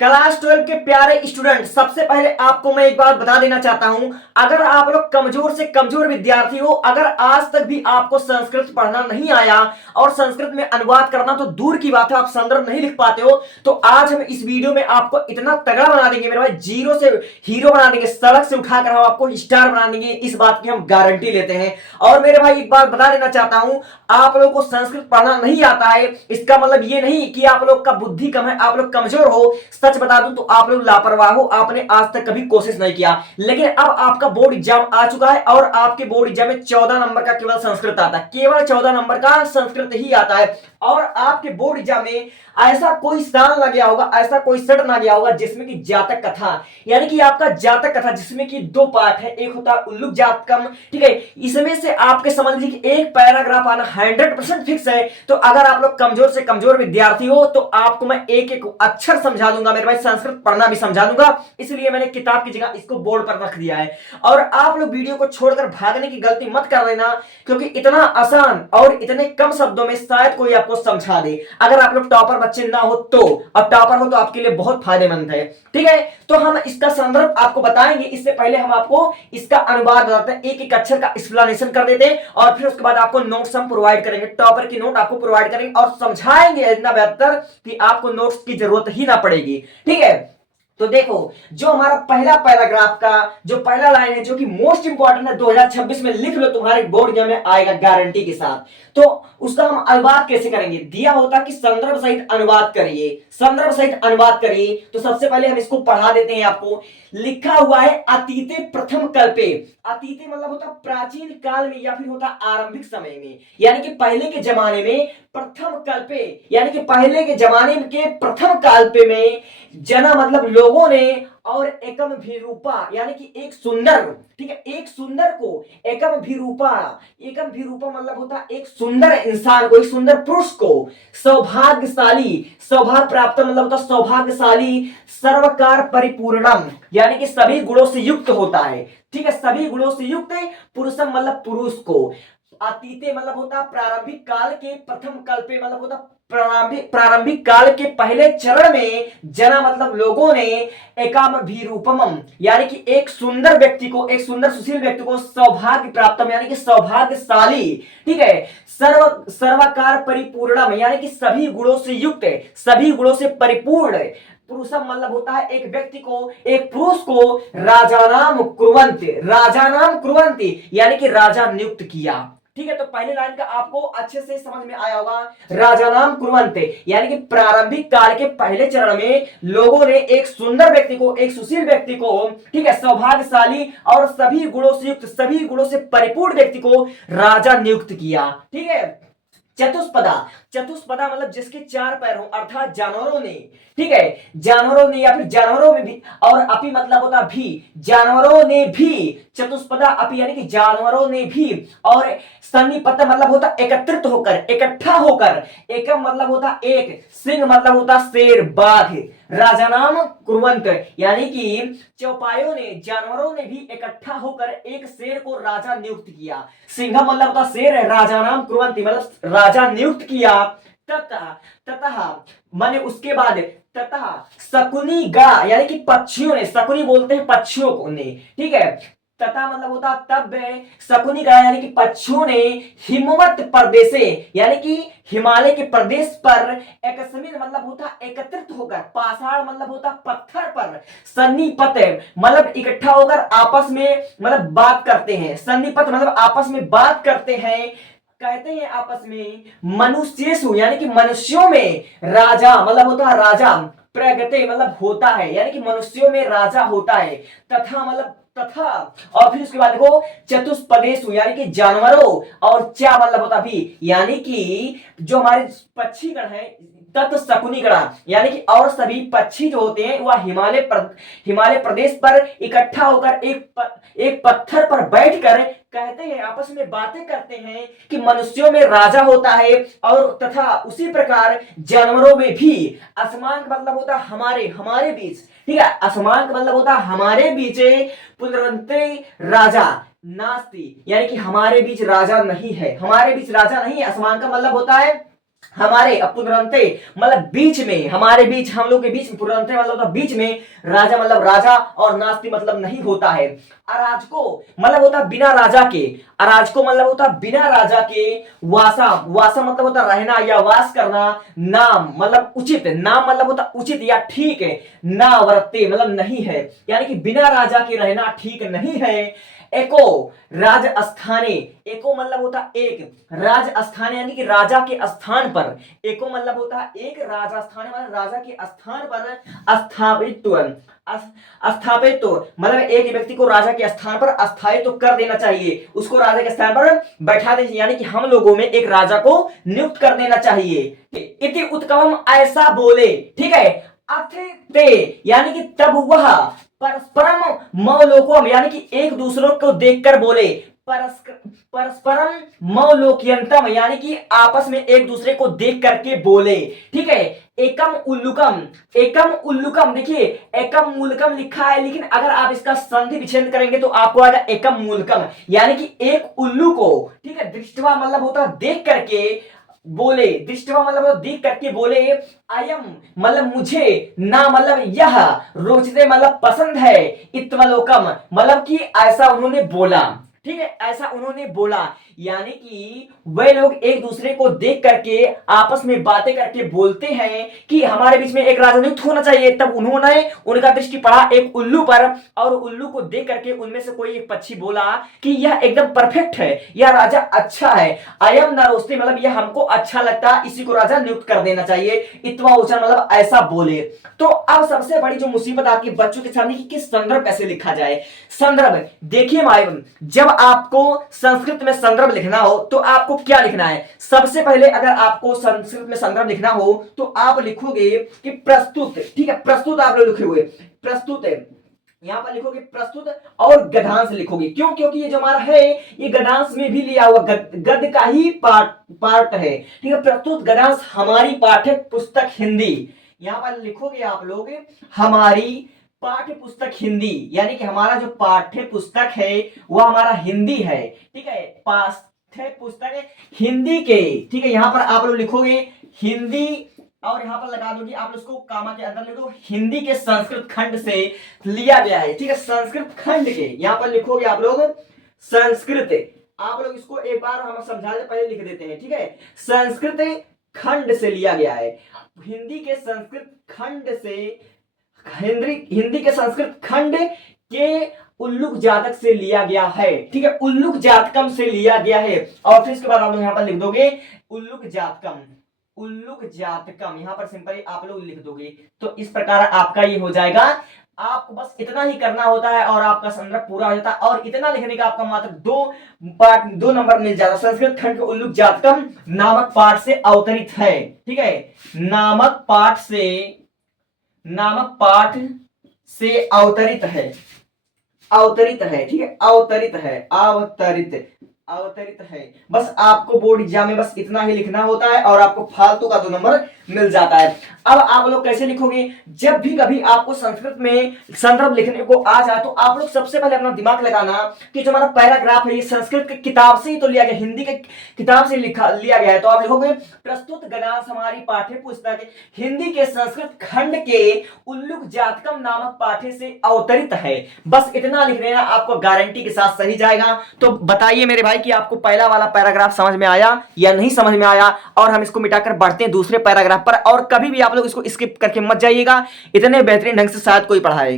Class 12 के प्यारे student, सबसे पहले आपको मैं एक बात बता देना चाहता हूं। अगर आप लोग कमजोर से कमजोर विद्यार्थी हो, अगर आज तक भी आपको संस्कृत पढ़ना नहीं आया और संस्कृत में अनुवाद करना तो दूर की बात है, आप संदर्भ नहीं लिख पाते हो, तो आज हम इस वीडियो में आपको इतना तगड़ा बना देंगे मेरे भाई, जीरो से हीरो बना देंगे, सड़क से उठाकर हम आपको स्टार बना देंगे। इस बात की हम गारंटी लेते हैं। और मेरे भाई एक बात बता देना चाहता हूं, आप लोगों को संस्कृत पढ़ना नहीं आता है, इसका मतलब ये नहीं कि आप लोग का बुद्धि कम है, आप लोग कमजोर हो। सच बता दूं तो आप लोग लापरवाह हो, आपने आज तक कभी कोशिश नहीं किया। लेकिन अब आपका बोर्ड एग्जाम आ चुका है और आपके बोर्ड एग्जाम में 14 नंबर का केवल संस्कृत आता है, केवल 14 नंबर का संस्कृत ही आता है। और आपके बोर्ड एग्जाम में ऐसा कोई स्थान ना गया होगा, ऐसा कोई सेट ना गया होगा जिसमें कि जातक कथा, यानी कि आपका जातक कथा जिसमें कि दो पार्ट है, एक होता है उल्लुक जातकम, ठीक है। इसमें से आपके समझ लीजिए कि एक पैराग्राफ आना 100% फिक्स है। तो अगर आप लोग कमजोर से कमजोर विद्यार्थी हो तो आपको मैं एक एक अक्षर समझा दूंगा मेरे भाई, संस्कृत पढ़ना भी समझा दूंगा। इसलिए मैंने किताब की जगह इसको बोर्ड पर रख दिया है। और आप लोग वीडियो को छोड़कर भागने की गलती मत कर लेना, क्योंकि इतना आसान और इतने कम शब्दों में शायद कोई आपको समझा दे। अगर आप लोग टॉपर बच्चे ना हो तो, अब टॉपर हो तो आपके लिए बहुत फायदेमंद है, ठीक है। तो हम इसका संदर्भ आपको बताएंगे, इससे पहले हम आपको इसका अनुवाद बताते हैं, एक एक अक्षर का एक्सप्लेनेशन कर देते हैं और फिर उसके बाद आपको नोट्स हम प्रोवाइड करेंगे, टॉपर की नोट आपको प्रोवाइड करेंगे और समझाएंगे इतना बेहतर कि आपको नोट्स की जरूरत ही ना पड़ेगी, ठीक है। तो देखो, जो हमारा पहला पैराग्राफ का जो पहला लाइन है, जो कि मोस्ट इंपॉर्टेंट है, 2026 में लिख लो, तुम्हारे बोर्ड एग्जाम में आएगा गारंटी के साथ। तो उसका हम अनुवाद कैसे करेंगे, दिया होता कि संदर्भ सहित अनुवाद करिए, संदर्भ सहित अनुवाद करिए। तो सबसे पहले हम इसको पढ़ा देते हैं आपको। लिखा हुआ है अतीते प्रथम कल्पे, अतीते मतलब होता प्राचीन काल में या फिर होता आरंभिक समय में, यानी कि पहले के जमाने में, प्रथम कल्पे यानी कि पहले के जमाने के प्रथम कल्पे में, जना मतलब लोगों ने, और एकम भिरूपा यानी कि एक सुंदर, ठीक है, एक सुंदर को, एकम भिरूपा, एकम भिरूपा मतलब होता एक सुंदर इंसान को, एक सुंदर पुरुष को, सौभाग्यशाली, सौभाग्य प्राप्त मतलब होता सौभाग्यशाली, सर्वकार परिपूर्णम यानी कि सभी गुणों से युक्त होता है, ठीक है, सभी गुणों से युक्त पुरुषम मतलब पुरुष को। अतीते मतलब होता प्रारंभिक काल के, प्रथम कल्पे मतलब होता प्रारंभिक काल के पहले चरण में, जना मतलब लोगों ने, एकाम भीरूपम यानी कि एक सुंदर व्यक्ति को, एक सुंदर सुशील व्यक्ति को, सौभाग्य प्राप्तम यानी कि सौभाग्यशाली, ठीक है, सर्वकार परिपूर्णम यानी कि सभी गुणों से युक्त है, सभी गुणों से परिपूर्ण है। पुरुषम मतलब होता है एक व्यक्ति को, एक पुरुष को, राजानाम कुर्वन्ति, राजानाम कुर्वन्ति यानी कि राजा नियुक्त किया, ठीक है। तो पहले लाइन का आपको अच्छे से समझ में आया होगा, राजा नाम कुर्वन्ते यानी कि प्रारंभिक काल के पहले चरण में लोगों ने एक सुंदर व्यक्ति को, एक सुशील व्यक्ति को, ठीक है, सौभाग्यशाली और सभी गुणों से युक्त, सभी गुणों से परिपूर्ण व्यक्ति को राजा नियुक्त किया, ठीक है। चतुष्पदा, चतुष्पदा मतलब जिसके चार पैर हो, अर्थात जानवरों ने, ठीक है, जानवरों ने या फिर जानवरों में भी, और अपि मतलब होता भी, जानवरों ने भी, चतुष्पदा अपि यानी कि जानवरों ने भी, और सन्निपत मतलब होता एकत्रित होकर, इकट्ठा होकर, एकम मतलब होता एक, सिंह मतलब होता शेर, बाघ, राजा नाम कुर्वंत यानी कि चौपायों ने, जानवरों ने भी इकट्ठा होकर एक शेर को राजा नियुक्त किया। सिंह मतलब होता शेर है, राजा नाम कुर्वंती मतलब राजा नियुक्त किया। ततः, ततः माने उसके बाद, ततः शकुनी गा यानी कि पक्षियों ने, शकुनी बोलते हैं पक्षियों को ने, ठीक है, तथा मतलब होता तब शकुनी गा यानी कि पक्षियों ने, हिमवत प्रदेशे यानी कि हिमालय के प्रदेश पर, एकस्मिन मतलब होता एकत्रित होकर, पाषाण मतलब होता पत्थर पर, सन्निपत मतलब इकट्ठा होकर आपस में मतलब बात करते हैं, सन्निपत मतलब आपस में बात करते हैं, कहते हैं आपस में, मनुष्येषु यानी कि मनुष्यों में, राजा मतलब होता है राजा, प्रगते मतलब होता है यानी कि मनुष्यों में राजा होता है, तथा मतलब तथा, और फिर उसके बाद देखो चतुष्पदेशु यानी कि जानवरों, और चा मतलब होता भी यानी कि जो हमारे पक्षी गण है, तत् शकुनी गण यानी कि और सभी पक्षी जो होते हैं वह हिमालय प्रदेश पर इकट्ठा होकर एक पत्थर पर बैठकर कहते हैं, आपस में बातें करते हैं कि मनुष्यों में राजा होता है, और तथा उसी प्रकार जानवरों में भी। असमान का मतलब होता हमारे, हमारे बीच, ठीक है, असमान का मतलब होता हमारे बीच, पुनरंते राजा नास्ति यानी कि हमारे बीच राजा नहीं है, हमारे बीच राजा नहीं है। असमान का मतलब होता है हमारे पुनरंते मतलब बीच में, हमारे बीच, हम लोग के बीच में, पुनरंते मतलब होता बीच में, राजा मतलब राजा, और नास्ति मतलब नहीं होता है। अराजको मतलब होता बिना राजा के, अराजको मतलब होता बिना राजा के। वासा, वासा मतलब होता रहना या वास करना। नाम मतलब उचित, नाम मतलब होता उचित या ठीक है। ना वर्ते मतलब नहीं है, यानी कि बिना राजा के रहना ठीक नहीं है। एको राजस्थाने, एको मतलब होता एक, राजस्थान यानी कि राजा के स्थान पर। एको मतलब होता है एक, राजस्थान मतलब राजा के स्थान पर स्थापित, स्थापित मतलब एक व्यक्ति को राजा के स्थान पर अस्थायित्व तो कर देना चाहिए, उसको राजा के स्थान पर बैठा देना चाहिए, यानी कि हम लोगों में एक राजा को नियुक्त कर देना चाहिए। इति उत्कम ऐसा बोले, ठीक है। अथे ते यानी कि तब वह परस्परम मवलोकम यानी कि एक दूसरों को देखकर बोले। परस्परम मवलोकयंतम यानी कि आपस में एक दूसरे को देख करके बोले, ठीक है। एकम उल्लुकम, एकम उल्लुकम देखिए एकम मूलकम लिखा है, लेकिन अगर आप इसका संधि विच्छेद करेंगे तो आपको आएगा एकम मूलकम, यानी कि एक उल्लू को, ठीक है, दृष्टवा मतलब होता है देख करके बोले, दृष्टवा मतलब देख करके बोले। अयम मतलब मुझे, ना मतलब यह, रोचते मतलब पसंद है, इत्वलोकम मतलब कि ऐसा उन्होंने बोला, ठीक है, ऐसा उन्होंने बोला, यानी कि वे लोग एक दूसरे को देख करके आपस में बातें करके बोलते हैं कि हमारे बीच में एक राजा नियुक्त होना चाहिए। तब उन्होंने उनका दृष्टि पड़ा एक उल्लू पर, और उल्लू को देख करके उनमें से कोई एक पक्षी बोला कि यह एकदम परफेक्ट है, यह राजा अच्छा है। अयम नरोस्ते मतलब यह हमको अच्छा लगता, इसी को राजा नियुक्त कर देना चाहिए। इत्वा उचन मतलब ऐसा बोले। तो अब सबसे बड़ी जो मुसीबत आपके बच्चों के सामने कि किस संदर्भ कैसे लिखा जाए। संदर्भ देखिए भाई, जब आपको संस्कृत में संदर्भ लिखना हो तो आपको क्या लिखना है। सबसे पहले अगर आपको संस्कृत में संदर्भ लिखना हो तो आप लिखोगे कि प्रस्तुत, ठीक है, प्रस्तुत आप लोग लिखे हुए प्रस्तुत है, यहां पर लिखोगे प्रस्तुत और गद्यांश लिखोगे। क्यों? क्योंकि ये जो हमारा है ये गद्यांश में भी लिया हुआ गद्य का ही पार्ट है, ठीक है। प्रस्तुत गद्यांश हमारी पाठ्य पुस्तक हिंदी, यहां पर लिखोगे आप लोग हमारी पाठ्य पुस्तक हिंदी, यानी कि हमारा जो पाठ्य पुस्तक है वह हमारा हिंदी है, ठीक है। पाठ्य पुस्तक हिंदी के, ठीक है, यहां पर आप लोग लिखोगे हिंदी, और यहां पर लगा दोगे आप उसको कामा के अंदर लिख दो हिंदी के संस्कृत खंड से लिया गया है, ठीक है। संस्कृत खंड के यहां पर लिखोगे आप लोग संस्कृत, आप लोग इसको एक बार हम समझाने पहले लिख देते हैं, ठीक है। संस्कृत खंड से लिया गया है, हिंदी के संस्कृत खंड से, हिंदी के संस्कृत खंड के उल्लुक जातक से लिया गया है, ठीक है, उल्लुक जातकम से लिया गया है। और फिर इसके बाद आप लोग यहां पर लिख दोगे उल्लुक जातकम, उल्लुक जातकम यहां पर सिंपली आप लोग लिख दोगे। तो इस प्रकार आपका ये हो जाएगा। आपको बस इतना ही करना होता है और आपका संदर्भ पूरा हो जाता है, और इतना लिखने का आपका मात्र दो नंबर मिल जाता है। संस्कृत खंड के उल्लुक जातकम नामक पाठ से अवतरित है, ठीक है, नामक पाठ से अवतरित है, अवतरित है, ठीक है, अवतरित है, अवतरित है। बस आपको बोर्ड एग्जाम में बस इतना ही लिखना होता है और आपको फालतू का 2 नंबर मिल जाता है। अब आप लोग कैसे लिखोगे, जब भी कभी आपको संस्कृत में संदर्भ लिखने को आ जाए तो आप लोग सबसे पहले अपना दिमाग लगाना कि जो हमारा पैराग्राफ है ये संस्कृत की किताब से ही तो लिया गया, हिंदी के किताब से लिया गया है। तो आप लिखोगे प्रस्तुत गद्यांश हमारी पाठ्य पुस्तक हिंदी के संस्कृत खंड के उल्लुक जातकम नामक पाठ्य से अवतरित है। बस इतना लिख देना, आपको गारंटी के साथ सही जाएगा। तो बताइए मेरे भाई कि आपको पहला वाला पैराग्राफ समझ में आया या नहीं समझ में आया, और हम इसको मिटाकर बढ़ते हैं दूसरे पैराग्राफ पर। और कभी भी आप लोग इसको स्किप करके मत जाइएगा, इतने बेहतरीन ढंग से शायद कोई पढ़ाए।